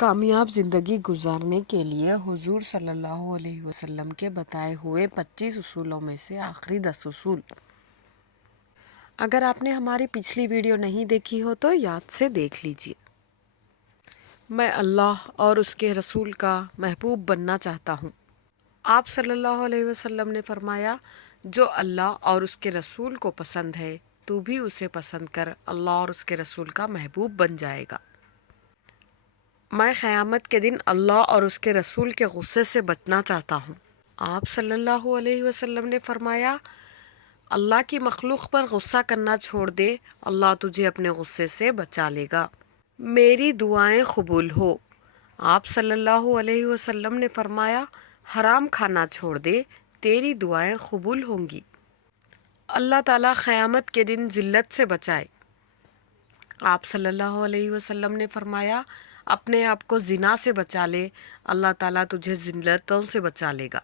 کامیاب زندگی گزارنے کے لیے حضور صلی اللہ علیہ وسلم کے بتائے ہوئے 25 اصولوں میں سے آخری 10 اصول۔ اگر آپ نے ہماری پچھلی ویڈیو نہیں دیکھی ہو تو یاد سے دیکھ لیجیے۔ میں اللہ اور اس کے رسول کا محبوب بننا چاہتا ہوں۔ آپ صلی اللہ علیہ وسلم نے فرمایا، جو اللہ اور اس کے رسول کو پسند ہے تو بھی اسے پسند کر اللہ اور اس کے رسول کا محبوب بن جائے گا۔ میں قیامت کے دن اللہ اور اس کے رسول کے غصے سے بچنا چاہتا ہوں۔ آپ صلی اللہ علیہ وسلم نے فرمایا، اللہ کی مخلوق پر غصہ کرنا چھوڑ دے، اللہ تجھے اپنے غصے سے بچا لے گا۔ میری دعائیں قبول ہو۔ آپ صلی اللہ علیہ وسلم نے فرمایا، حرام کھانا چھوڑ دے، تیری دعائیں قبول ہوں گی۔ اللہ تعالیٰ قیامت کے دن ذلت سے بچائے۔ آپ صلی اللہ علیہ وسلم نے فرمایا، اپنے آپ کو زنا سے بچا لے، اللہ تعالیٰ تجھے ذلتوں سے بچا لے گا۔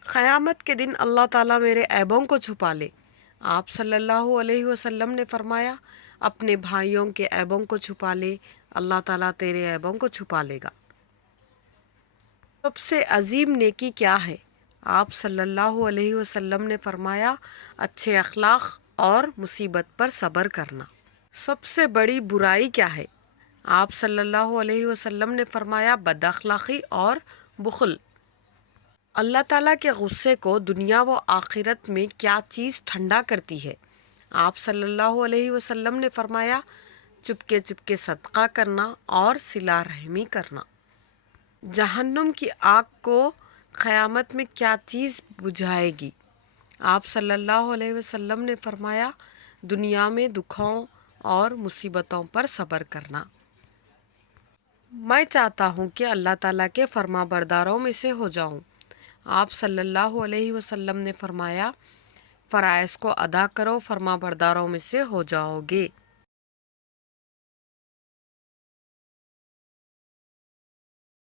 قیامت کے دن اللہ تعالیٰ میرے عیبوں کو چھپا لے۔ آپ صلی اللہ علیہ وسلم نے فرمایا، اپنے بھائیوں کے عیبوں کو چھپا لے، اللہ تعالیٰ تیرے عیبوں کو چھپا لے گا۔ سب سے عظیم نیکی کیا ہے؟ آپ صلی اللہ علیہ وسلم نے فرمایا، اچھے اخلاق اور مصیبت پر صبر کرنا۔ سب سے بڑی برائی کیا ہے؟ آپ صلی اللہ علیہ وسلم نے فرمایا، بد اخلاقی اور بخل۔ اللہ تعالیٰ کے غصے کو دنیا و آخرت میں کیا چیز ٹھنڈا کرتی ہے؟ آپ صلی اللہ علیہ وسلم نے فرمایا، چپکے چپکے صدقہ کرنا اور صلہ رحمی کرنا۔ جہنم کی آگ کو قیامت میں کیا چیز بجھائے گی؟ آپ صلی اللہ علیہ وسلم نے فرمایا، دنیا میں دکھوں اور مصیبتوں پر صبر کرنا۔ میں چاہتا ہوں کہ اللہ تعالیٰ کے فرما برداروں میں سے ہو جاؤں۔ آپ صلی اللہ علیہ وسلم نے فرمایا، فرائض کو ادا کرو، فرما برداروں میں سے ہو جاؤ گے۔